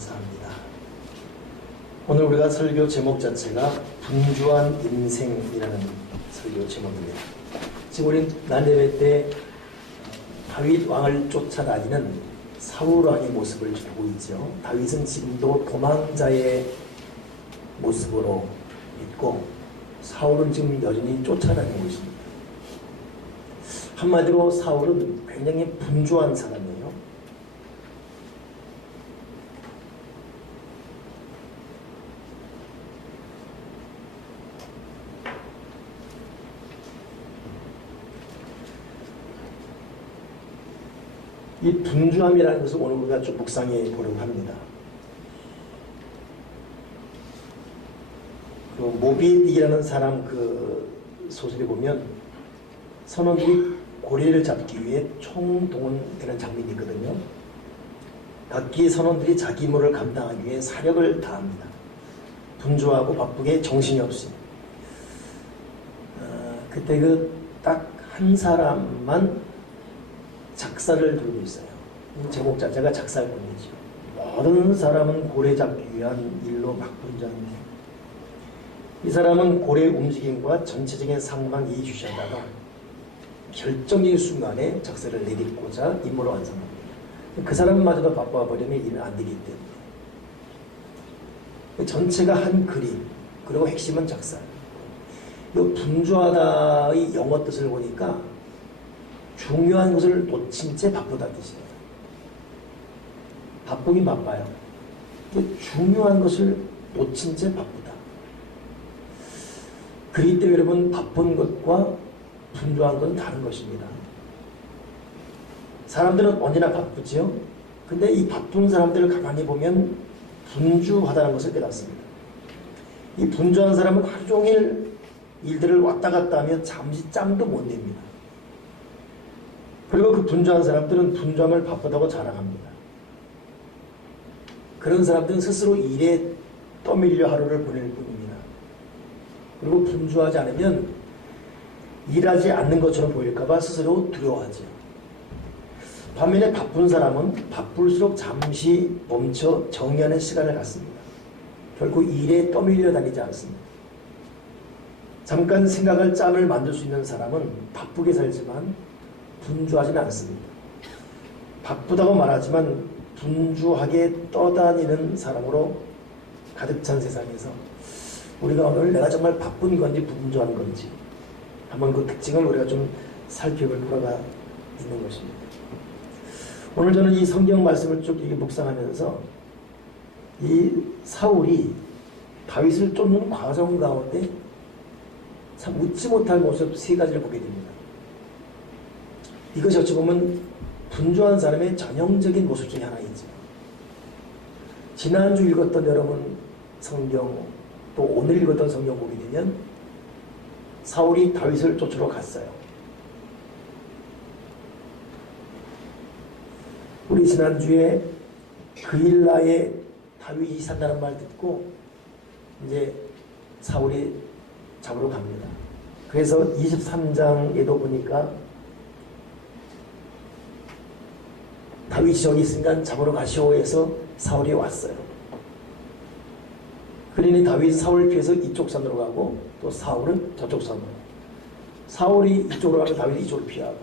감사합니다. 오늘 우리가 설교 제목 자체가 분주한 인생이라는 설교 제목입니다. 지금 우리 난예배 때 다윗 왕을 쫓아다니는 사울 왕의 모습을 보고 있죠. 다윗은 지금도 도망자의 모습으로 있고 사울은 지금 여전히 쫓아다니고 있습니다. 한마디로 사울은 굉장히 분주한 사람이에요. 이 분주함이라는 것을 오늘 우리가 좀 묵상해 보려고 합니다. 그 모비딕이라는 사람 그 소설에 보면 선원들이 고래를 잡기 위해 총동원되는 장면이 있거든요. 각기 선원들이 자기 임무를 감당하기 위해 사력을 다합니다. 분주하고 바쁘게 정신이 없이. 그때 그 딱 한 사람만 작사를 들고 있어요. 제목 자체가 작사꾼이죠. 모든 사람은 고래 잡기 위한 일로 막 분주한데 이 사람은 고래의 움직임과 전체적인 상황만 이해주시하다가 결정적인 순간에 작사를 내딛고자 임무를 완성합니다. 그 사람마저도 바빠버리면 일은 안 되기 때문에 전체가 한 그림, 그리고 핵심은 작사. 이 분주하다의 영어 뜻을 보니까 중요한 것을 놓친 채 바쁘다 뜻이에요. 바쁘긴 바빠요. 중요한 것을 놓친 채 바쁘다. 그렇기 때문에 여러분 바쁜 것과 분주한 건 다른 것입니다. 사람들은 언제나 바쁘죠. 근데 이 바쁜 사람들을 가만히 보면 분주하다는 것을 깨닫습니다. 이 분주한 사람은 하루 종일 일들을 왔다 갔다 하며 잠시 짬도 못 냅니다. 그리고 그 분주한 사람들은 분주함을 바쁘다고 자랑합니다. 그런 사람들은 스스로 일에 떠밀려 하루를 보낼 뿐입니다. 그리고 분주하지 않으면 일하지 않는 것처럼 보일까봐 스스로 두려워하죠. 반면에 바쁜 사람은 바쁠수록 잠시 멈춰 정의하는 시간을 갖습니다. 결국 일에 떠밀려 다니지 않습니다. 잠깐 생각할 짬을 만들 수 있는 사람은 바쁘게 살지만 분주하지는 않습니다. 바쁘다고 말하지만 분주하게 떠다니는 사람으로 가득 찬 세상에서 우리가 오늘 내가 정말 바쁜 건지 분주한 건지 한번 그 특징을 우리가 좀 살펴볼 필요가 있는 것입니다. 오늘 저는 이 성경 말씀을 쭉 이렇게 묵상하면서 이 사울이 다윗을 쫓는 과정 가운데 참 웃지 못할 모습 세 가지를 보게 됩니다. 이것이 어찌 보면 분주한 사람의 전형적인 모습 중에 하나이죠. 지난주 읽었던 여러분 성경 또 오늘 읽었던 성경 보게 되면 사울이 다윗을 쫓으러 갔어요. 우리 지난주에 그일라에 다윗이 산다는 말 듣고 이제 사울이 잡으러 갑니다. 그래서 23장에도 보니까 다윗이 저기 있으니까 잡으러 가시오 해서 사울이 왔어요. 그러니 다윗 사울 피해서 이쪽 산으로 가고 또 사울은 저쪽 산으로. 사울이 이쪽으로 가면 다윗이 이쪽으로 피하고.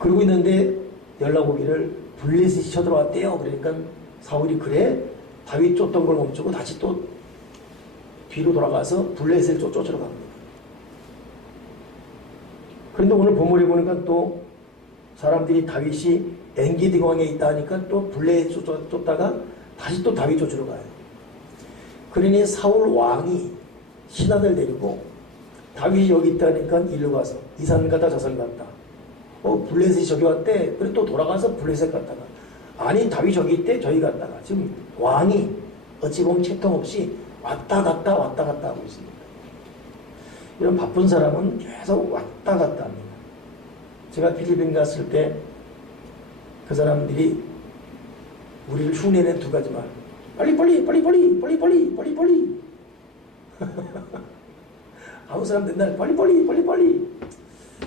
그러고 있는데 연락 오기를 블레셋이 쳐들어왔대요. 그러니까 사울이 그래? 다윗 쫓던 걸 멈추고 다시 또 뒤로 돌아가서 블레셋을 쫓으러 갑니다. 그런데 오늘 본문에 보니까 또 사람들이 다윗이 엔게디 광에 있다 하니까 또 블레셋 쫓다가 다시 또 다윗 쫓으러 가요. 그러니 사울 왕이 신하들 데리고 다윗이 여기 있다 하니까 일로 가서 이 산 갔다 저 산 갔다. 블레셋이 저기 왔대. 그래 또 돌아가서 블레셋 갔다가 아니 다윗 저기 있대 저기 갔다가 지금 왕이 어찌 보면 채통 없이 왔다 갔다 하고 있습니다. 이런 바쁜 사람은 계속 왔다 갔다 합니다. 제가 필리핀 갔을 때 그 사람들이 우리를 흉내낸 두 가지 말. 빨리. 아무 사람 된다. 빨리.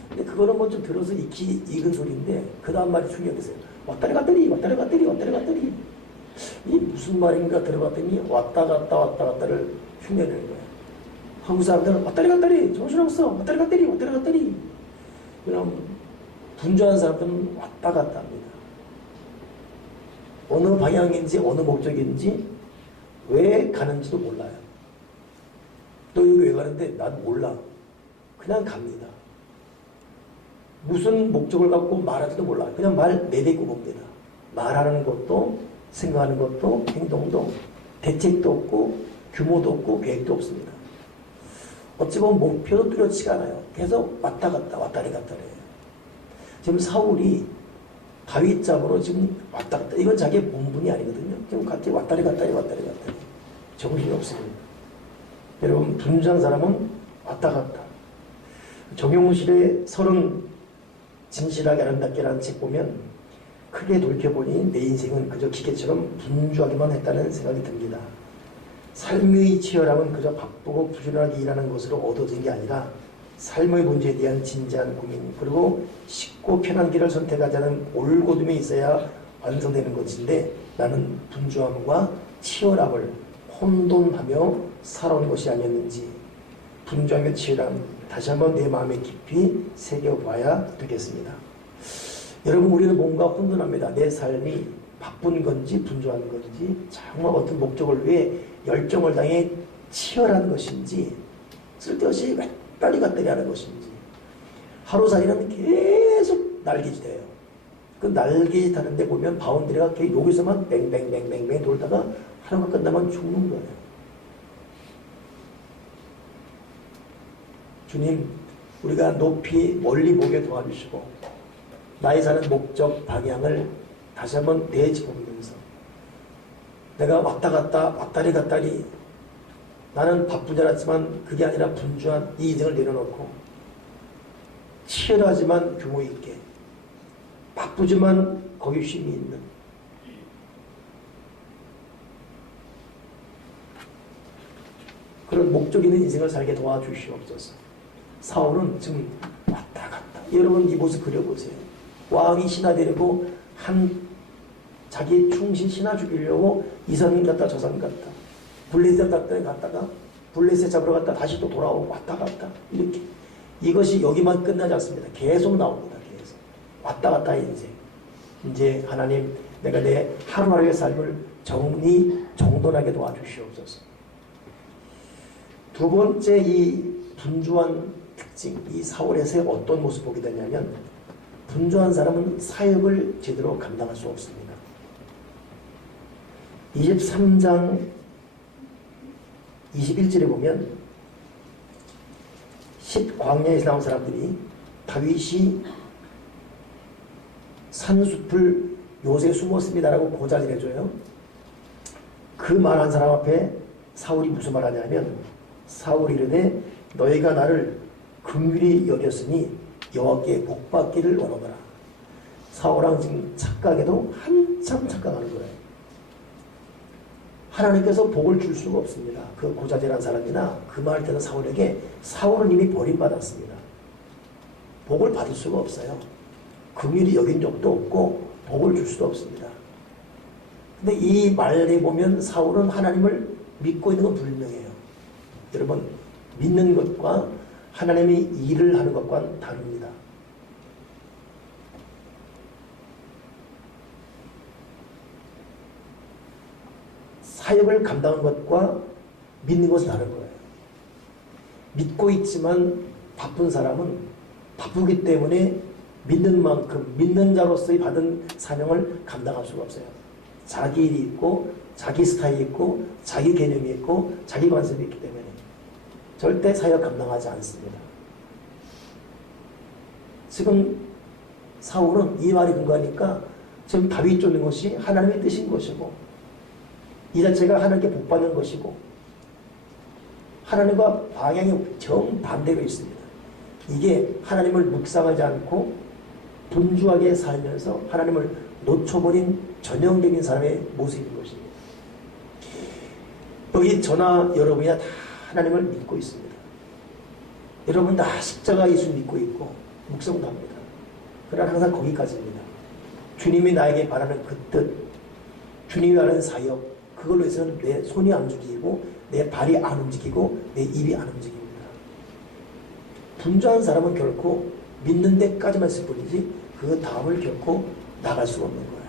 근데 그거는 뭐 좀 들어서 익은 소리인데 그 다음 말이 중요했어요. 왔다리 갔다리 왔다리 갔다리 왔다리 갔다리. 이 무슨 말인가 들어봤더니 왔다 갔다 왔다 갔다를 흉내내는 거예요. 한국 사람들은 왔다리 갔다리 정신없어 왔다리 갔다리 왔다리 갔다리. 그럼 분주한 사람들은 왔다 갔다 합니다. 어느 방향인지 어느 목적인지 왜 가는지도 몰라요. 또 여기 왜 가는데 난 몰라. 그냥 갑니다. 무슨 목적을 갖고 말하지도 몰라. 그냥 말 내뱉고 봅니다. 말하는 것도 생각하는 것도 행동도 대책도 없고 규모도 없고 계획도 없습니다. 어찌 보면 목표도 뚜렷지가 않아요. 계속 왔다 갔다 왔다리 갔다리 해요. 지금 사울이 다윗 잡으러 지금 왔다 갔다. 이건 자기의 본분이 아니거든요. 지금 같이 왔다리 갔다리 왔다리 갔다리. 정신이 없습니다. 여러분 분주한 사람은 왔다 갔다. 정용실의 30 진실하게 아름답게라는 책 보면 크게 돌이켜보니 내 인생은 그저 기계처럼 분주하기만 했다는 생각이 듭니다. 삶의 치열함은 그저 바쁘고 부지런하게 일하는 것으로 얻어진 게 아니라 삶의 문제에 대한 진지한 고민 그리고 쉽고 편한 길을 선택하자는 올곧음이 있어야 완성되는 것인데 나는 분주함과 치열함을 혼돈하며 살아온 것이 아니었는지 분주함과 치열함 다시 한번 내 마음에 깊이 새겨봐야 되겠습니다. 여러분 우리는 뭔가 혼돈합니다. 내 삶이 바쁜 건지 분주한 건지 정말 어떤 목적을 위해 열정을 당해 치열한 것인지 쓸데없이 왔다리 갔다리 하는 것인지 하루살이는 계속 날개짓해요. 그 날개짓 하는데 보면 바운드리가 여기서만 뱅뱅뱅뱅뱅 돌다가 하루가 끝나면 죽는 거예요. 주님 우리가 높이 멀리 보게 도와주시고 나의 사는 목적 방향을 다시 한번 되짚어보면서 내가 왔다 갔다 왔다리 갔다리 나는 바쁘지 않았지만 그게 아니라 분주한 이 인생을 내려놓고 치열하지만 규모 있게 바쁘지만 거기 쉼이 있는 그런 목적 있는 인생을 살게 도와주시옵소서. 사울은 지금 왔다 갔다. 여러분 이 모습 그려보세요. 왕이 신하 데리고 자기 충신 신하 죽이려고 이 산 갔다 저 산 갔다 블레셋 갔다가 블레셋 잡으러 갔다 다시 또 돌아오고 왔다 갔다 이렇게 이것이 여기만 끝나지 않습니다. 계속 나옵니다. 계속 왔다 갔다 인생. 이제 하나님 내가 내 하루하루의 삶을 정돈하게 도와주시옵소서. 두 번째 이 분주한 특징 이 사울에서의 어떤 모습 보게 되냐면 분주한 사람은 사역을 제대로 감당할 수 없습니다. 23장 21절에 보면 10광야에서 나온 사람들이 다윗이 산숲을 요새 숨었습니다라고 고자질 해줘요. 그 말한 사람 앞에 사울이 무슨 말하냐면 사울이 이르되 너희가 나를 긍휼히 여겼으니 여호와께 복받기를 원하노라. 사울왕 지금 착각에도 한참 착각하는 거예요. 하나님께서 복을 줄 수가 없습니다. 그 고자질한 사람이나 그 말 듣는 사울에게 사울은 이미 버림받았습니다. 복을 받을 수가 없어요. 긍휼히 여긴 적도 없고 복을 줄 수도 없습니다. 근데 이 말에 보면 사울은 하나님을 믿고 있는 건 분명해요. 여러분 믿는 것과 하나님이 일을 하는 것과는 다릅니다. 사역을 감당하는 것과 믿는 것은 다른 거예요. 믿고 있지만 바쁜 사람은 바쁘기 때문에 믿는 만큼 믿는 자로서의 받은 사명을 감당할 수가 없어요. 자기 일이 있고 자기 스타일이 있고 자기 개념이 있고 자기 관습이 있기 때문에 절대 사역 감당하지 않습니다. 지금 사울은 이 말이 근거하니까 지금 다윗 쫓는 것이 하나님의 뜻인 것이고 이 자체가 하나님께 복받는 것이고 하나님과 방향이 정반대로 있습니다. 이게 하나님을 묵상하지 않고 분주하게 살면서 하나님을 놓쳐버린 전형적인 사람의 모습인 것입니다. 여기 저나 여러분이 다 하나님을 믿고 있습니다. 여러분 다 십자가 예수 믿고 있고 묵성도합니다. 그러나 항상 거기까지입니다. 주님이 나에게 바라는 그 뜻, 주님이 바라는 사역, 그걸로 해서는 내 손이 안 움직이고 내 발이 안 움직이고 내 입이 안 움직입니다. 분주한 사람은 결코 믿는 데까지만 있을 뿐이지 그 다음을 결코 나갈 수가 없는 거예요.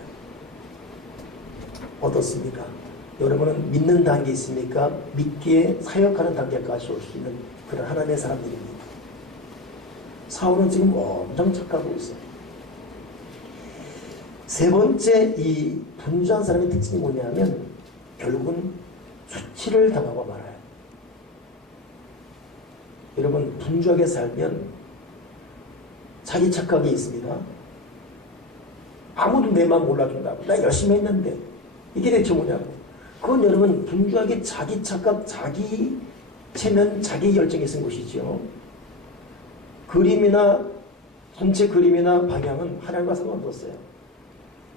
어떻습니까? 여러분은 믿는 단계에 있으니까 믿기에 사역하는 단계까지 올 수 있는 그런 하나님의 사람들입니다. 사울은 지금 엄청 착하고 있어요. 세 번째 이 분주한 사람의 특징이 뭐냐면 결국은 수치를 당하고 말아요. 여러분 분주하게 살면 자기 착각이 있습니다. 아무도 내 마음 몰라준다고. 나 열심히 했는데 이게 대체 뭐냐고. 그건 여러분 분주하게 자기 착각, 자기 체면, 자기 열정에 쓴 것이죠. 그림이나 전체 그림이나 방향은 하나님과 상관없어요.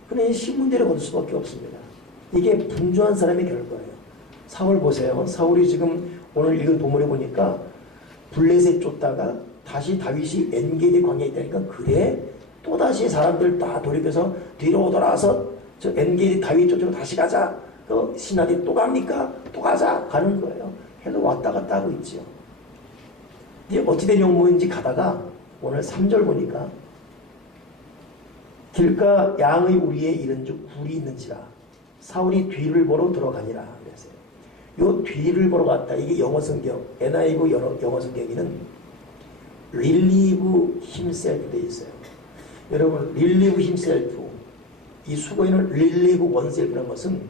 그냥 신문대로 거둘 수밖에 없습니다. 이게 분주한 사람의 결과예요. 사울 보세요. 사울이 지금 오늘 읽은 본문에 보니까 블레셋 쫓다가 다시 다윗이 엔게디 광야에 있다니까 그래 또다시 사람들 다 돌이켜서 뒤로 돌아서 저 엔게디 다윗 쫓으로 다시 가자. 신하들이 또 갑니까? 또 가자. 가는 거예요. 해도 왔다 갔다 하고 있지요. 이게 어찌된 용모인지 가다가 오늘 3절 보니까 길가 양의 우리에 이른 즉 굴이 있는지라 사울이 뒤를 보러 들어가니라 그랬어요. 요 뒤를 보러 갔다. 이게 영어 성경 NIV 영어 성경에는 relieve himself 돼 있어요. 여러분 relieve himself 이 수고에는 relieve oneself라는 것은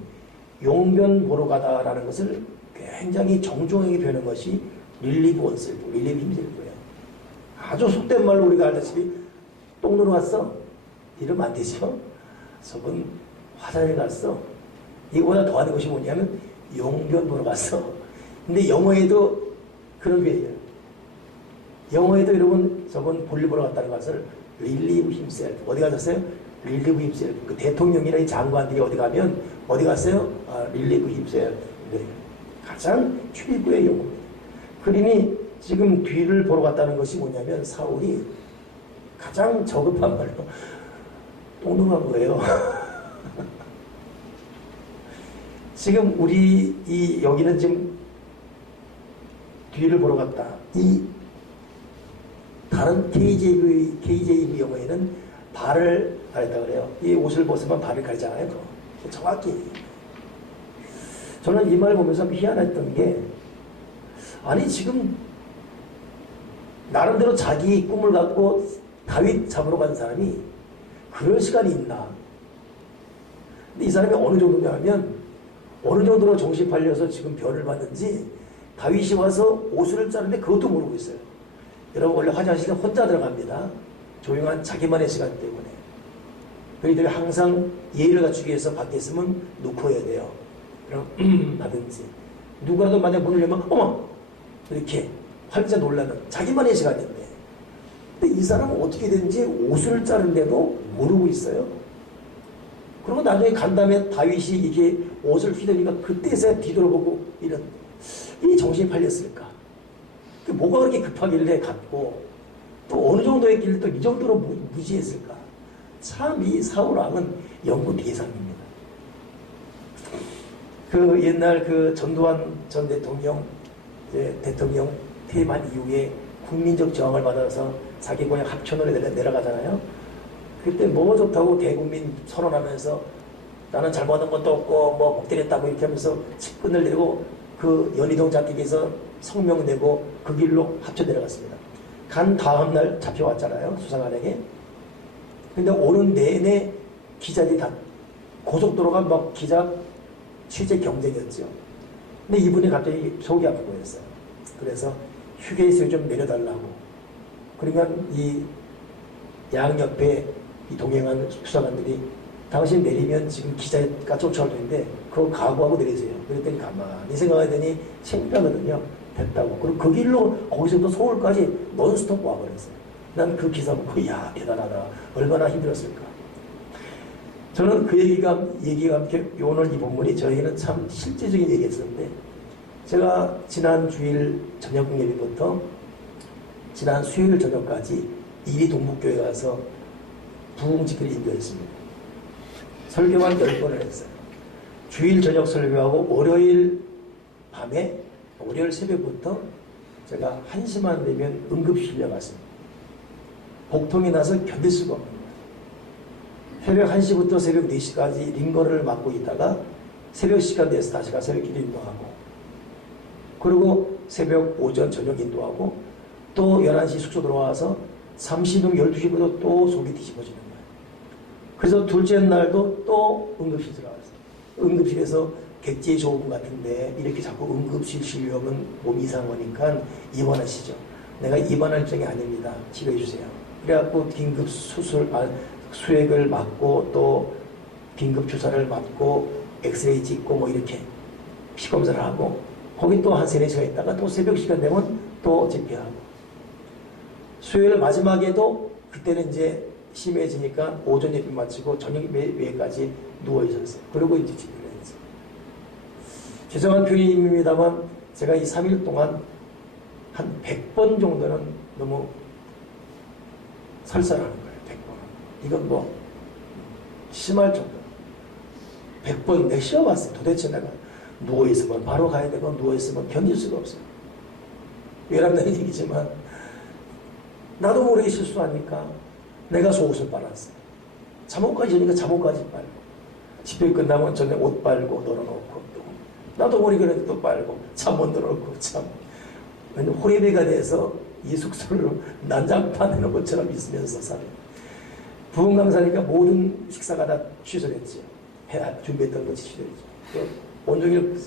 용변 보러 가다라는 것을 굉장히 정중하게 표현한 것이 relieve oneself, relieve himself예요. 아주 속된 말로 우리가 알다시피 똥 누러 갔어. 이러면 안 되죠. 저건 화장을 갔어. 이거보다 더하는 것이 뭐냐면 용변 보러 갔어. 근데 영어에도 그런 표현이에요. 영어에도 여러분 저건 볼일 보러 갔다는 것을 relieve himself. 어디 가셨어요? relieve himself. 그 대통령이나 이 장관들이 어디 가면 어디 갔어요? relieve himself. 네. 가장 최고의 용어입니다. 그러니 지금 뒤를 보러 갔다는 것이 뭐냐면 사울이 가장 저급한 말로 똥능한 거예요. 지금 우리 여기는 지금 뒤를 보러 갔다. 이 다른 KJV 영어에는 발을 가렸다 그래요. 이 옷을 벗으면 발을 가리잖아요. 정확히. 저는 이 말 보면서 희한했던 게 아니 지금 나름대로 자기 꿈을 갖고 다윗 잡으러 간 사람이 그럴 시간이 있나. 근데 이 사람이 어느 정도냐면 어느 정도로 정신 팔려서 지금 별을 봤는지 다윗이 와서 옷을 자르는데 그것도 모르고 있어요. 여러분 원래 화장실에 혼자 들어갑니다. 조용한 자기만의 시간 때문에. 그러니까 항상 예의를 갖추기 위해서 밖에 있으면 놓고 해야 돼요. 그럼 하든지 누구라도 만약 문을 열면 어머 이렇게 활짝 놀라는 자기만의 시간인데 근데 이 사람은 어떻게 된지 옷을 자른데도 모르고 있어요. 그리고 나중에 간 다음에 다윗이 이게 옷을 휘두르니까 그때서야 뒤돌아보고 이런 이 정신이 팔렸을까? 뭐가 그렇게 급하길래 갔고 또 어느 정도 했길래 또 이 정도로 무지했을까? 참 이 사울왕은 연구 대상입니다. 그 옛날 그 전두환 전 대통령 퇴임한 이후에 국민적 저항을 받아서 자기 고향 합천으로 내려가잖아요. 그때 뭐 좋다고 대국민 선언하면서 나는 잘못한 것도 없고 뭐 못 때렸다고 이렇게 하면서 측근을 내리고 그 연희동 잡기에서 성명 내고 그 길로 합천 내려갔습니다. 간 다음 날 잡혀왔잖아요. 수사관에게. 근데 오는 내내 기자들이 다 고속도로가 막 기자 취재 경쟁이었죠. 근데 이분이 갑자기 속이 아프고 그랬어요. 그래서 휴게소에 좀 내려달라고. 그러니까 이 양옆에 이 동행한 수사관들이 당신 내리면 지금 기자가 쫓아올 텐데 그거 각오하고 내리세요. 그랬더니 가만히 생각하더니 창피하거든요. 됐다고. 그리고 그 길로 거기서부터 서울까지 논스톱 와버렸어요. 난 그 기사 보고 야 대단하다. 얼마나 힘들었을까. 저는 그 얘기가 함께 오늘 이 본문이 저에게는 참 실제적인 얘기였었는데 제가 지난 주일 저녁 예배부터 지난 수요일 저녁까지 이리 동북교회 가서 부흥집회를 인도했습니다. 설교만 10번을 했어요. 주일 저녁 설교하고 월요일 밤에, 월요일 새벽부터 제가 1시만 되면 응급실려 갔습니다. 복통이 나서 견딜 수가 없는 거예요. 새벽 1시부터 새벽 4시까지 링거를 맡고 있다가 새벽 시간 돼서 다시 가서 새벽 기도 인도하고, 그리고 새벽 오전 저녁 인도하고, 또 11시 숙소 들어와서 3시 등 12시부터 또 속이 뒤집어지는 거예요. 그래서 둘째 날도 또 응급실 들어갔어요. 응급실에서 객지에 좋은 분 같은데 이렇게 자꾸 응급실 실려오면 몸이 이상하니까 입원하시죠. 내가 입원할 입장이 아닙니다. 치료해 주세요. 그래갖고 긴급 수액을 맞고 또 긴급 주사를 맞고 엑스레이 찍고 뭐 이렇게 피검사를 하고, 거기 또 한 3-4시간 있다가 또 새벽 시간 되면 또 집회하고, 수요일 마지막에도 그때는 이제 심해지니까 오전 예배 마치고 저녁 예배까지 누워 있었어요. 그리고 이제 집회를 했어요. 죄송한 표현입니다만 제가 이 3일 동안 한 100번 정도는 너무 설사하는 거예요. 100번. 이건 뭐 심할 정도. 100번 내가 쉬어봤어요. 도대체 내가 누워있으면 바로 가야 되고 누워있으면 견딜 수가 없어요. 외람되는 얘기지만 나도 모르게 실수하니까 내가 속옷을 빨았어요. 잠옷까지 오니까 잠옷까지 빨고, 집회 끝나면 전에 옷 빨고 널어놓고, 또 나도 모르게 또 빨고 잠옷 널어놓고, 참 호레비가 돼서 이 숙소를 난장판 해놓은 것처럼 있으면서 살아요. 부흥 강사니까 모든 식사가 다 취소됐지요. 준비했던 것이 취소됐죠. 온종일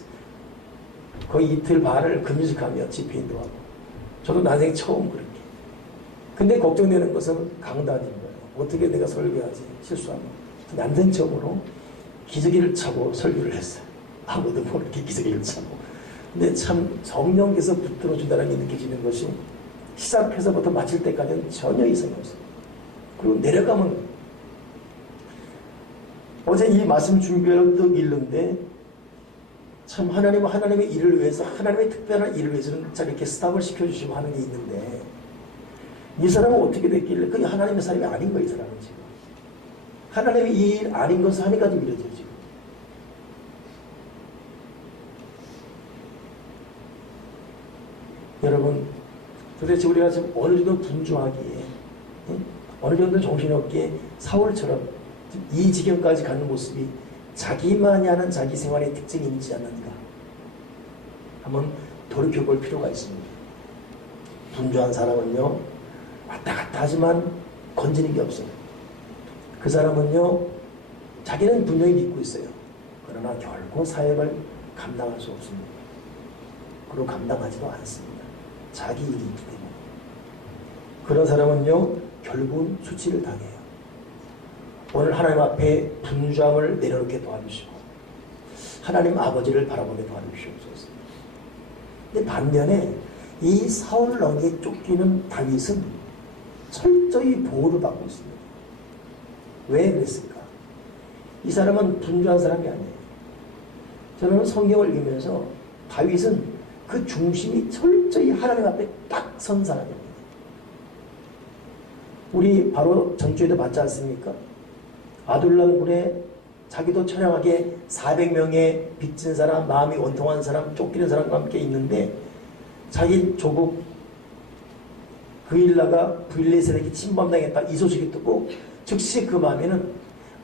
거의 이틀 반을 금식하며 집회 인도하고, 저도 난생 처음 그렇게. 근데 걱정되는 것은 강단인 거예요. 어떻게 내가 설교하지 실수하면. 난생 처음으로 기저귀를 차고 설교를 했어요. 아무도 모르게 기저귀를 차고. 근데 참 성령께서 붙들어준다는 게 느껴지는 것이 시작해서부터 마칠 때까지는 전혀 이상이 없어요. 그리고 내려가면, 어제 이 말씀 준비하려고 떡 읽는데 참 하나님의 일을 위해서, 하나님의 특별한 일을 위해서는 참 이렇게 스탑을 시켜주시고 하는 게 있는데, 이 사람은 어떻게 됐길래 그게 하나님의 사람이 아닌 거예요. 이 사람은 지금 하나님의 이 일 아닌 것을 하니까도 믿어져요. 지금 여러분, 도대체 우리가 지금 어느 정도 분주하기에, 어느 정도 정신없기에 사울처럼 이 지경까지 가는 모습이 자기만이 하는 자기 생활의 특징이 있지 않는가 한번 돌이켜볼 필요가 있습니다. 분주한 사람은요, 왔다 갔다 하지만 건지는 게 없어요. 그 사람은요, 자기는 분명히 믿고 있어요. 그러나 결코 사역을 감당할 수 없습니다. 그리고 감당하지도 않습니다. 자기 일이 있기 때문에. 그런 사람은요, 결국은 수치를 당해요. 오늘 하나님 앞에 분주함을 내려놓게 도와주시고 하나님 아버지를 바라보게 도와주시옵소서. 근데 반면에 이 사울 왕에게 쫓기는 다윗은 철저히 보호를 받고 있습니다. 왜 그랬을까? 이 사람은 분주한 사람이 아니에요. 저는 성경을 읽으면서 다윗은 그 중심이 철저히 하나님 앞에 딱 선 사람입니다. 우리 바로 전주에도 봤지 않습니까? 아둘람 굴에 자기도 처량하게 400명의 빚진 사람, 마음이 원통한 사람, 쫓기는 사람과 함께 있는데, 자기 조국 그일라가 블레셋에게 침범당했다 이 소식이 듣고 즉시 그 마음에는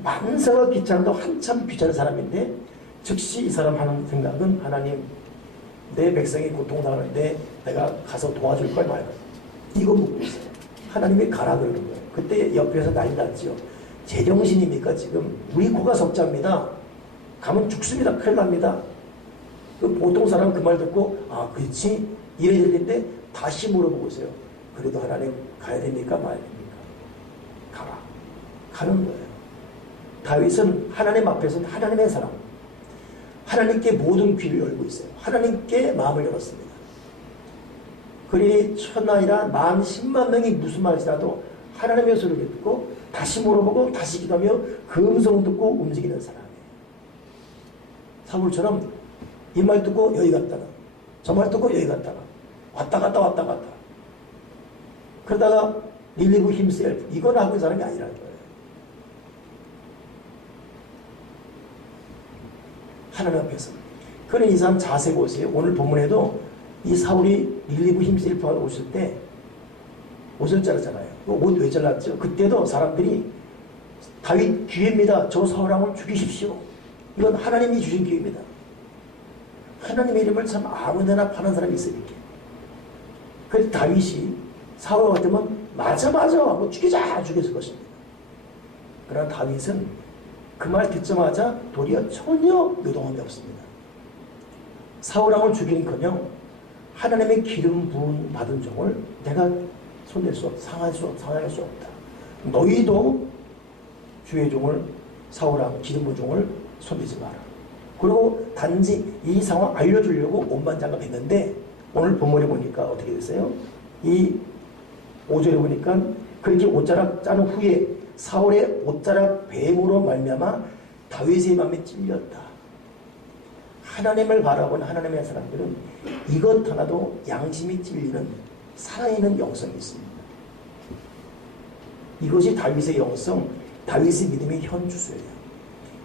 만사가 귀찮아도 한참 귀찮은 사람인데, 즉시 이 사람 하는 생각은 하나님, 내 백성이 고통당하는데 내가 가서 도와줄 걸 말까, 이거 묻고 있어요. 하나님이 가라 그러는 거예요. 그때 옆에서 난리 났지요. 제정신입니까 지금? 우리 코가 석자입니다. 가면 죽습니다. 큰일 납니다. 그 보통 사람은 그 말 듣고 아 그렇지 이래야 될 텐데 다시 물어보고 있어요. 그래도 하나님 가야 됩니까 말야 됩니까? 가라. 가는 거예요. 다윗은 하나님 앞에서는 하나님의 사람, 하나님께 모든 귀를 열고 있어요. 하나님께 마음을 열었습니다. 그리 천하이라 10,000만 명이 무슨 말이라도 하나님의 소리를 듣고 다시 물어보고 다시 기도하며 그 음성 듣고 움직이는 사람이에요. 사울처럼 이 말 듣고 여기 갔다가 저 말 듣고 여기 갔다가 왔다 갔다 왔다 갔다 그러다가 relieve himself 이건 하고 있는 사람이 아니라는 거예요. 하나님 앞에서. 그런 이 사람 자세 보세요. 오늘 본문에도 이 사울이 relieve himself 하고 오실 때 옷을 자르잖아요. 옷 왜 잘랐죠? 그때도 사람들이 다윗 기회입니다. 저 사울왕을 죽이십시오. 이건 하나님이 주신 기회입니다. 하나님의 이름을 참 아무데나 파는 사람이 있으니까. 그래서 다윗이 사울 같으면 맞아 하고 죽였을 것입니다. 그러나 다윗은 그 말 듣자마자 도리어 전혀 요동함이 없습니다. 사울왕을 죽이는커녕 하나님의 기름 부은 받은 종을 내가 손댈 수 없다. 상할 수 없다. 너희도 주의 종을 사울왕 기름 부은 종을 손대지 마라. 그리고 단지 이 상황 알려주려고 온반장갑했는데 오늘 본문에 보니까 어떻게 됐어요? 이 5절에 보니까 그렇게 옷자락 짜는 후에 사울의 옷자락 뱀으로 말미암아 다윗의 마음에 찔렸다. 하나님을 바라보는 하나님의 사람들은 이것 하나도 양심이 찔리는 살아있는 영성이 있습니다. 이것이 다윗의 영성, 다윗의 믿음의 현주소예요.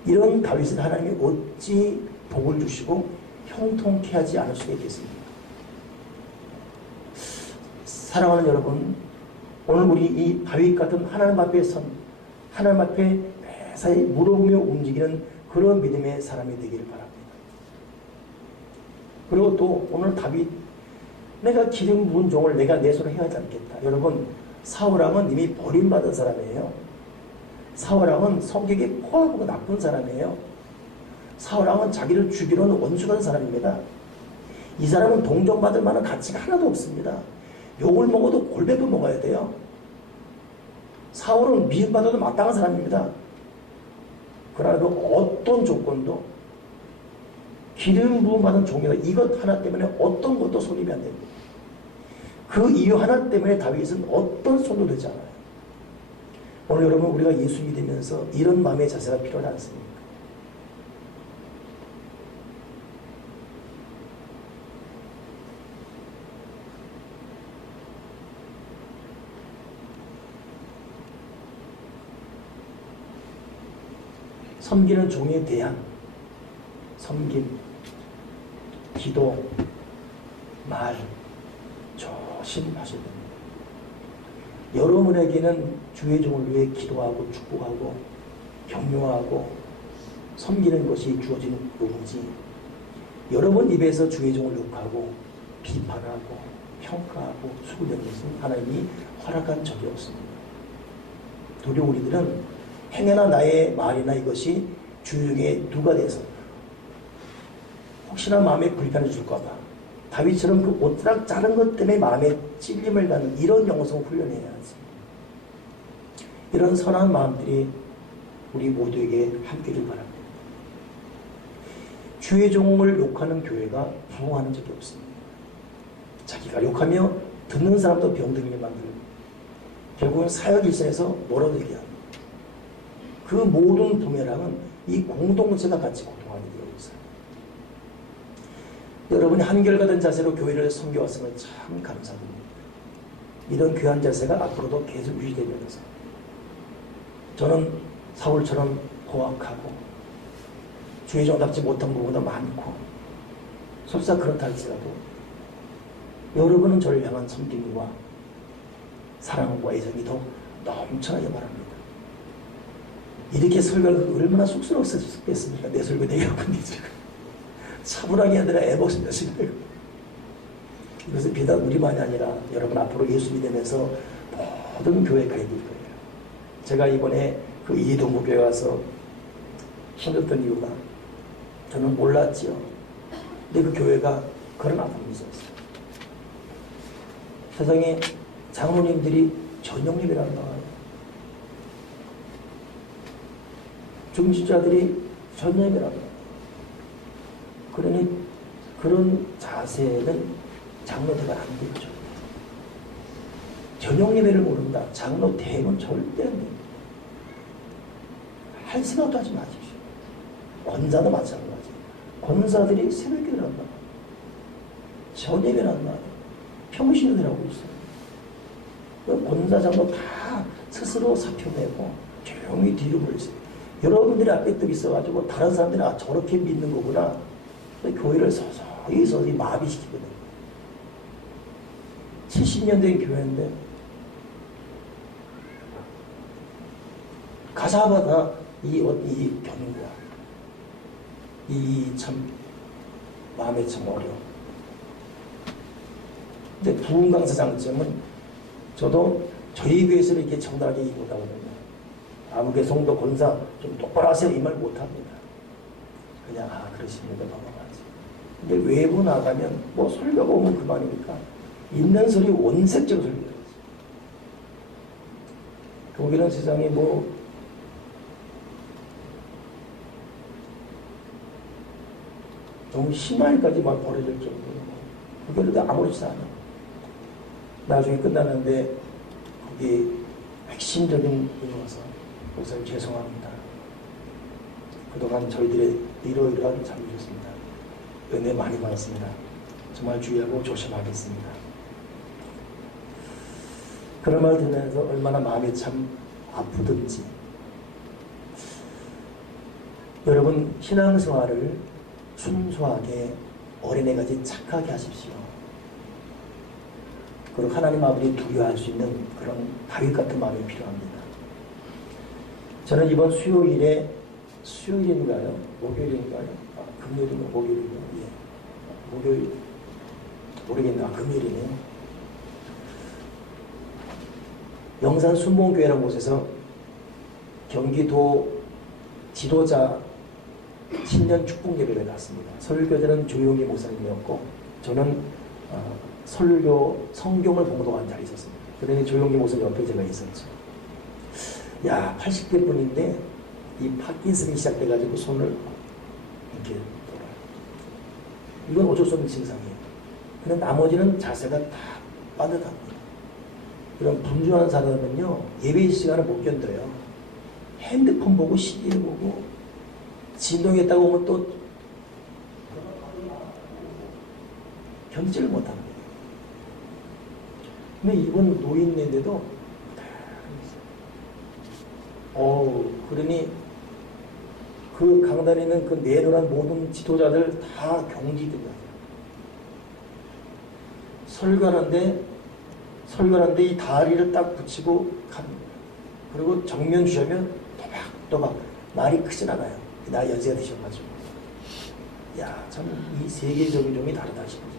이런 다윗은 하나님이 어찌 복을 주시고 형통케 하지 않을 수가 있겠습니까? 사랑하는 여러분, 오늘 우리 이 다윗 같은 하나님 앞에 하나님 앞에 매사에 물어보며 움직이는 그런 믿음의 사람이 되기를 바랍니다. 그리고 또 오늘 다윗, 내가 기름 부은 종을 내가 내 손으로 해하지 않겠다. 여러분, 사울왕은 이미 버림받은 사람이에요. 사울왕은 성격이 포하고 나쁜 사람이에요. 사울왕은 자기를 죽이려는 원수가 사람입니다. 이 사람은 동정받을 만한 가치가 하나도 없습니다. 욕을 먹어도 골배도 먹어야 돼요. 사울은 미움받아도 마땅한 사람입니다. 그러나 그 어떤 조건도 기름 부음 받은 종이다. 이것 하나 때문에 어떤 것도 손님이 안 됩니다. 그 이유 하나 때문에 다윗은 어떤 손도 되지 않아요. 오늘 여러분 우리가 예수 믿으면서 이런 마음의 자세가 필요하지 않습니까? 섬기는 종에 대한 섬김, 기도, 말 조심하셔야 됩니다. 여러분에게는 주의 종을 위해 기도하고 축복하고 격려하고 섬기는 것이 주어진 요구지, 여러분 입에서 주의 종을 욕하고 비판하고 평가하고 수군대는 것은 하나님이 허락한 적이 없습니다. 도리어 우리들은 행여나 나의 말이나 이것이 주중에 누가 돼서 혹시나 마음에 불편해 줄까봐 다윗처럼 그 옷자락 자른 것 때문에 마음에 찔림을 갖는 이런 영성 훈련해야지. 이런 선한 마음들이 우리 모두에게 함께길 바랍니다. 주의 종을 욕하는 교회가 부흥하는 적이 없습니다. 자기가 욕하며 듣는 사람도 병들게 만들고 결국은 사역 일선에서 멀어지게 합니다. 그 모든 부메랑은 이 공동체가 같이 고통하게 되어 있어요. 여러분이 한결같은 자세로 교회를 섬겨왔으면 참 감사드립니다. 이런 귀한 자세가 앞으로도 계속 유지되면서 저는 사울처럼 고악하고 주의 종답지 못한 부분도 많고 설사 그렇다 할지라도 여러분은 저를 향한 섬김과 사랑과 애정이 더 넘쳐나게 바랍니다. 이렇게 설교를 얼마나 쑥스러웠겠습니까? 내 설교 내가 끝내주고 차분하게 아니라 애먹습니다. 이것은 비단 우리만이 아니라 여러분 앞으로 예수 믿으면서 모든 교회가 해볼 거예요. 제가 이번에 그 이동부 교회 와서 힘들었던 이유가 저는 몰랐지요. 근데 그 교회가 그런 아픔이 있었어요. 세상에 장로님들이 전영립이라는 나와요. 중직자들이 전염이라고. 그러니 그런 자세는 장로대가 안 되죠. 전용 예배를 모른다. 장로 대는 절대 안 됩니다. 할 생각도 하지 마십시오. 권사도 마찬가지. 권사들이 새벽기도를 한다. 저녁에를 한다. 평신을 하고 있어요. 그 권사장도 다 스스로 사표 내고 조용히 뒤로 물렸어요. 여러분들이 앞에 또 있어가지고 다른 사람들이 저렇게 믿는 거구나. 교회를 서서히 마비시키거든요. 70년 된 교회인데 가사마다 이 견고와 이 참 마음에 참 어려워. 근데 부흥 강사 장점은 저도 저희 교회에서는 이렇게 정당하게 얘기 못하거든요. 아무개 성도 권사 좀 똑바로 하세요 이 말 못합니다. 그냥 그러십니다 넘어가지. 근데 외부 나가면 뭐 설교가 오면 그만이니까 있는 소리 원색적으로 설교하지. 거기는 세상에 뭐 너무 심하게까지만 벌어질 정도로 그게도 아무렇지도 않아. 나중에 끝나는데 거기 핵심적인 분이 와서 목사님 죄송합니다. 그동안 저희들의 이러이러하게 잘해주셨습니다. 은혜 많이 받았습니다. 정말 주의하고 조심하겠습니다. 그런 말 들으면서 얼마나 마음이 참 아프든지. 여러분 신앙생활을 순수하게 어린애같이 착하게 하십시오. 그리고 하나님 아버지 두려워할 수 있는 그런 다윗 같은 마음이 필요합니다. 저는 이번 수요일인가요? 목요일인가요? 금요일인가? 목요일인가요? 예. 목요일 모르겠네요. 금요일이네요. 영산 순복음교회라는 곳에서 경기도 지도자 신년 축복 예배를 갔습니다. 설교자는 조용희 목사님이었고 저는 설교 성경을 봉독한 자리에 있었습니다. 그러니 조용희 목사님 옆에 제가 있었죠. 야 80대 분인데 이 파킨슨이 시작돼가지고 손을 이렇게 돌아요. 이건 어쩔 수 없는 증상이에요. 근데 나머지는 자세가 다 빠듯합니다. 이런 분주한 사람은요 예배 시간을 못 견뎌요. 핸드폰 보고 시계를 보고 진동했다고 하면 또 견디지를 못합니다. 근데 이분 노인인데도 그러니 그 강단에 있는 그 내노란 모든 지도자들 다 경지들이야. 설교하는데 이 다리를 딱 붙이고 갑니다. 그리고 정면 주시면 또박또박 말이 크진 않아요. 나이 연세가 드셔가지고 참 이 세계적인 점이 다르다 싶어요.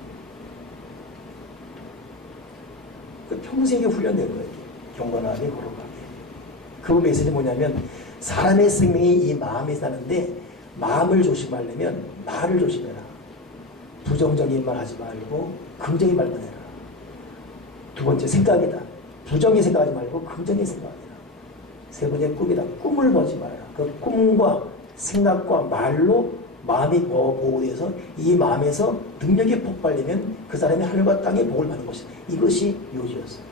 그 평생에 훈련된 거예요. 경건하게 거룩하게. 그 메시지 뭐냐면 사람의 생명이 이 마음에 사는데 마음을 조심하려면 말을 조심해라. 부정적인 말 하지 말고 긍정의 말만 해라. 두 번째 생각이다. 부정의 생각하지 말고 긍정의 생각해라. 세 번째 꿈이다. 꿈을 보지 마라. 그 꿈과 생각과 말로 마음이 보호돼서 이 마음에서 능력이 폭발되면 그 사람이 하늘과 땅의 복을 받는 것이다. 이것이 요지였어요.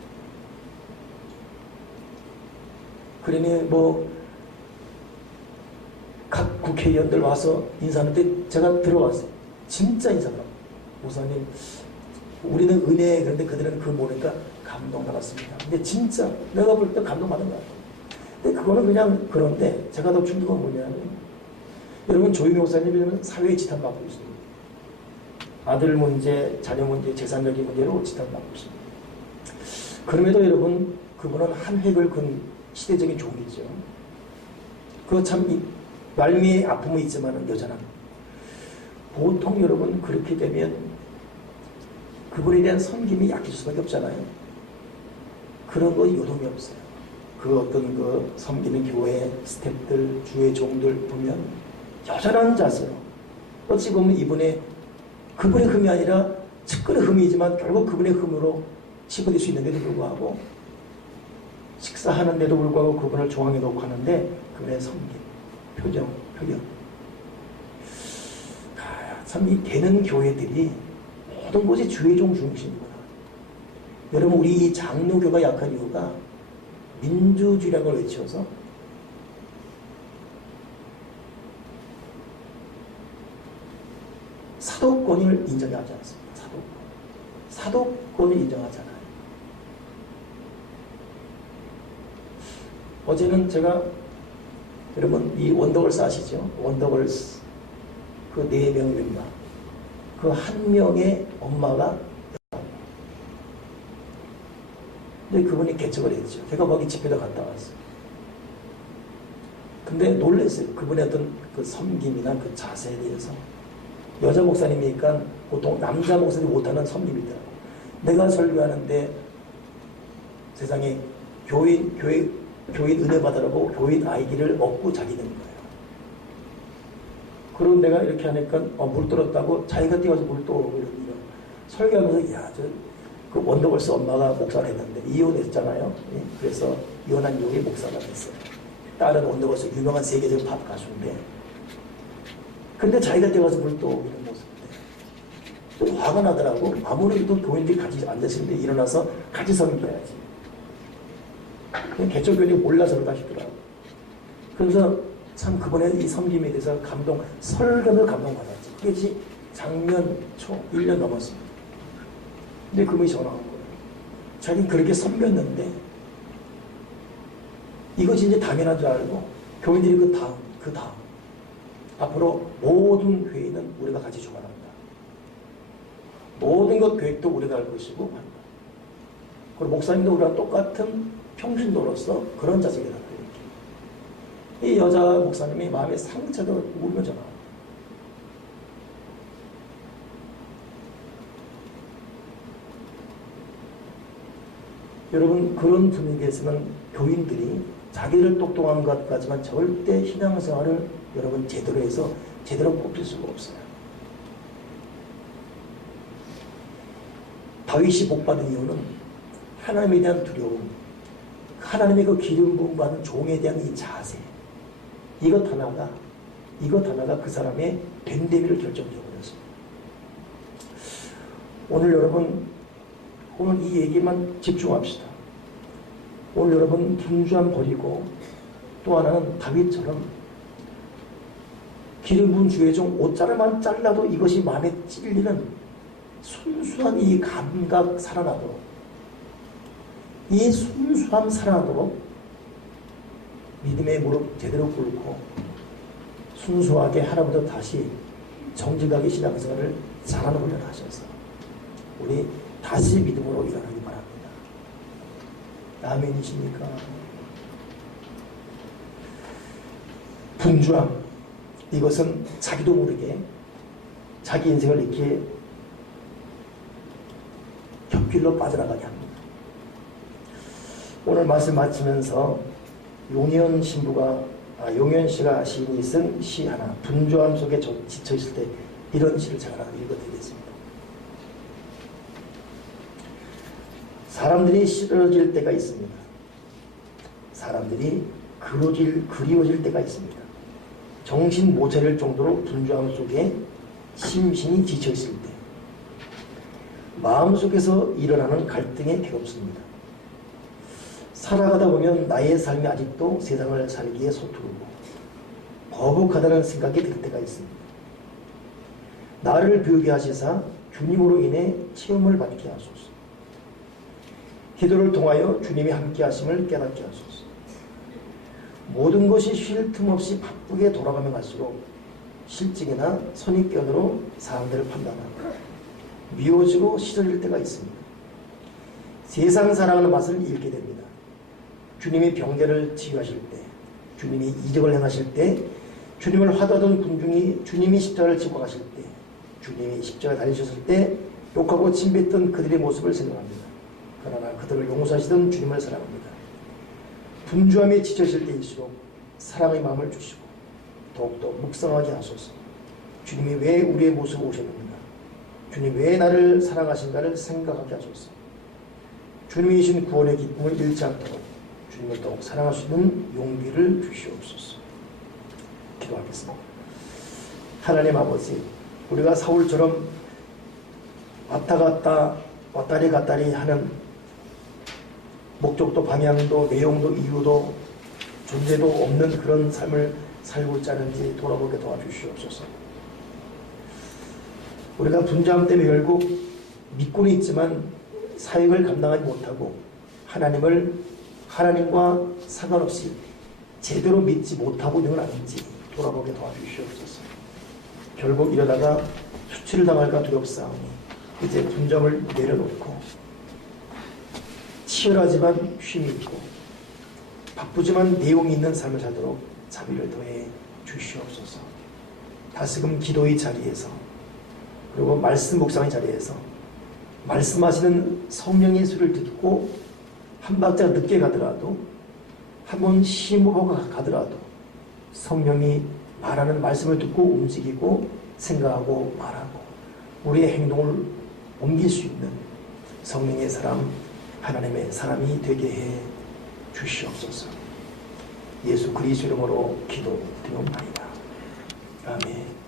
그러니 각 국회의원들 와서 인사하는데 제가 들어갔어요. 진짜 인사하더라고요. 목사님 우리는 은혜 그런데 그들은 그 모르니까 감동받았습니다. 근데 진짜 내가 볼 때 감동받은 것 같아요. 근데 그거는 그냥 그런데 제가 더 충격은 뭐냐면 여러분 조용히 목사님은 사회에 지탄받고 있습니다. 아들 문제, 자녀 문제, 재산적인 문제로 지탄받고 있습니다. 그럼에도 여러분 그분은 한 획을 근 시대적인 종이죠. 그거 참 말미에 아픔은 있지만 여전한 보통 여러분 그렇게 되면 그분에 대한 섬김이 약해질 수밖에 없잖아요. 그런 거 요동이 없어요. 그 어떤 그 섬기는 교회 스태프들, 주의 종들 보면 여전한 자세로 어찌 보면 그분의 흠이 아니라 측근의 흠이지만 결국 그분의 흠으로 치부될 수 있는데도 불구하고 식사하는데도 불구하고 그분을 중앙에 놓고 하는데 그분의 섬김, 표정. 참 이 되는 교회들이 모든 것이 주의 종 중심이구나. 여러분 우리 이 장로교가 약한 이유가 민주주의라는 걸 외쳐서 사도권을 인정하지 않습니다. 사도권을 인정하잖아요. 어제는 제가 여러분 이 원더걸스 아시죠? 원더걸스 그 4명 멤버 그 한 명의 엄마가 근데 그분이 개척을 했죠. 제가 거기 집회도 갔다 왔어요. 근데 놀랐어요. 그분의 어떤 그 섬김이나 그 자세에 대해서. 여자 목사님이니까 보통 남자 목사님이 못하는 섬김이더라고요. 내가 설교하는데 세상에 교인 은혜 받으라고 교인 아이디를 얻고 자기는 거예요. 그럼 내가 이렇게 하니까 물 떨었다고 자기가 뛰어서 물 떠오르고 이런 설교하면서 야, 그 원더걸스 엄마가 목사를 했는데 이혼했잖아요. 예? 그래서 이혼한 이후에 목사가 됐어요. 딸은 원더걸스 유명한 세계적 팝 가수인데 근데 자기가 뛰어가서 물 떠오르고 이런 모습인데 화가 나더라고. 아무래도 교인들이 같이 앉았는데 일어나서 같이 섬겨야지. 개척교인이 몰라서 그러다 싶더라고. 그래서 참 그분의 이 섬김에 대해서 설교를 감동받았지. 그게 작년 초 1년 넘었습니다. 근데 그분이 전화한 거예요. 자기는 그렇게 섬겼는데 이것이 이제 당연한 줄 알고 교인들이 그 다음 앞으로 모든 회의는 우리가 같이 주관한다. 모든 것 계획도 우리가 할 것이고 한다. 그리고 목사님도 우리랑 똑같은 평신도로서 그런 자세이다. 이 여자 목사님이 마음에 상처도 울며 전화. 여러분 그런 분위기에서는 교인들이 자기를 똑똑한 것 같지만 절대 신앙생활을 여러분 제대로 해서 제대로 뽑힐 수가 없어요. 다윗이 복받은 이유는 하나님에 대한 두려움, 하나님의 그 기름 부음 받은 종에 대한 이 자세, 이것 하나가 그 사람의 됨됨이를 결정적으로였습니다. 오늘 여러분 오늘 이 얘기만 집중합시다. 오늘 여러분 분주함 버리고 또 하나는 다윗처럼 기름 부은 주의 종 옷자락만 잘라도 이것이 마음에 찔리는 순수한 이 감각 살아나도록 이 순수함 살아나도록 믿음의 무릎 제대로 꿇고 순수하게 하나부터 다시 정직하게 신앙생활을 잘하는 훈련을 하셔서 우리 다시 믿음으로 일어나기 바랍니다. 아멘이십니까? 분주함, 이것은 자기도 모르게 자기 인생을 이렇게 곁길로 빠져나가게 합니다. 오늘 말씀 마치면서 용현 씨가 시인이 쓴 시 하나, 분주함 속에 지쳐있을 때 이런 시를 제가 하나 읽어드리겠습니다. 사람들이 싫어질 때가 있습니다. 사람들이 그리워질 때가 있습니다. 정신 못 차릴 정도로 분주함 속에 심신이 지쳐있을 때 마음속에서 일어나는 갈등의 괴롭습니다. 살아가다 보면 나의 삶이 아직도 세상을 살기에 서투르고 거북하다는 생각이 들 때가 있습니다. 나를 비우게 하시사 주님으로 인해 체험을 받게 하소서. 기도를 통하여 주님이 함께 하심을 깨닫게 하소서. 모든 것이 쉴 틈 없이 바쁘게 돌아가면 갈수록 실직이나 선입견으로 사람들을 판단하고 미워지고 싫어질 때가 있습니다. 세상 사랑하는 맛을 잃게 됩니다. 주님이 병대를 치유하실 때, 주님이 이적을 행하실 때, 주님을 화두하던 군중이 주님이 십자가를 지고 가실 때, 주님이 십자가 달리셨을 때 욕하고 침뱉던 그들의 모습을 생각합니다. 그러나 그들을 용서하시던 주님을 사랑합니다. 분주함에 지쳐질 때일수록 사랑의 마음을 주시고 더욱더 묵상하게 하소서. 주님이 왜 우리의 모습을 오셨는가? 주님 왜 나를 사랑하신가를 생각하게 하소서. 주님이 주신 구원의 기쁨을 잃지 않도록 주님을 더욱 사랑할 수 있는 용기를 주시옵소서. 기도하겠습니다. 하나님 아버지, 우리가 사울처럼 왔다리 갔다리 하는 목적도 방향도 내용도 이유도 존재도 없는 그런 삶을 살고 있지 않은지 돌아보게 도와주시옵소서. 우리가 분주함 때문에 결국 믿고는 있지만 사역을 감당하지 못하고 하나님을 하나님과 상관없이 제대로 믿지 못하고 있는 건 아닌지 돌아보게 도와주시옵소서. 결국 이러다가 수치를 당할까 두렵사오니 이제 분정을 내려놓고 치열하지만 쉼이 있고 바쁘지만 내용이 있는 삶을 살도록 자비를 더해 주시옵소서. 다시금 기도의 자리에서 그리고 말씀 묵상의 자리에서 말씀하시는 성령의 소리를 듣고 한 박자 늦게 가더라도 한 번 심호흡하고 가더라도 성령이 말하는 말씀을 듣고 움직이고 생각하고 말하고 우리의 행동을 옮길 수 있는 성령의 사람, 하나님의 사람이 되게 해 주시옵소서. 예수 그리스도 이름으로 기도드리옵나이다. 아멘.